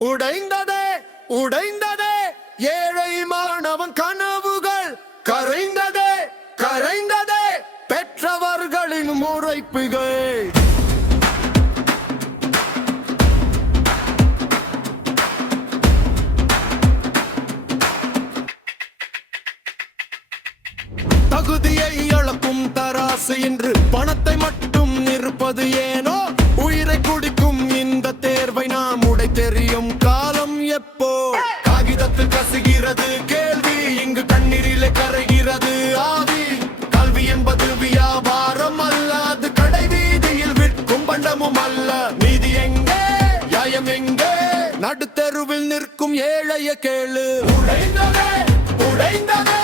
உடைந்ததே உடைந்ததே ஏழை மாணவன் கனவுகள் கரைந்ததே கரைந்ததே பெற்றவர்களின் முறைப்புகள். தகுதியை அளக்கும் தராசு என்று பணத்தை மட்டும் நிற்பது ஏனோ? உயிரை குடிக்கும் இந்த தேர்வை நாம் உடை தெரியும் காலம் எப்போ? காகிதத்தில் கசுகிறது கேள்வி, இங்கு கண்ணீரிலே கரைகிறது ஆவி. கல்வி என்பது வியாபாரம் அல்ல, அது கடை வீதியில் விற்கும் பண்டமும் அல்ல. நீதி எங்கே, நியாயம் எங்கே? நடுத்தெருவில் நிற்கும் ஏழைய கேளு. உடைந்ததே உடைந்ததே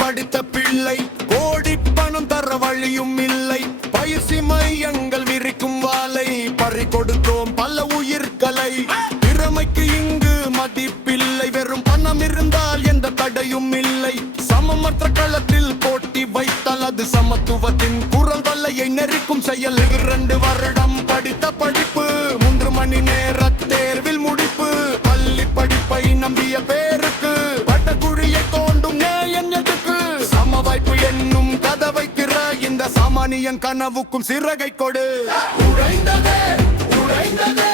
படித்த பிள்ளை கோடி பணம் தர வழியும் இல்லை. பயிற்சி மையங்கள் விரிக்கும் வாளை பறி கொடுத்தோம் பல உயிர்களை. திறமைக்கு இங்கு மதிப்பில்லை, வெறும் பணம் இருந்தால் எந்த தடையும் இல்லை. சமமற்ற களத்தில் போட்டி வைத்தால் அது சமத்துவத்தின் குரல் வல்லையை நெருக்கும் செயல். 2 வருடம் படித்த படிப்பு 3 மணி நேர தேர்வில் முடிப்பு. பள்ளி படிப்பை நம்பிய பேருக்கு பட்டக்குழியை தோண்டும் நேயன் எதுக்கு? சமவாய்ப்பு என்னும் கதை வைக்கிற இந்த சாமானியன் கனவுக்கும் சிறகை கொடு. உடைந்ததே உடைந்ததே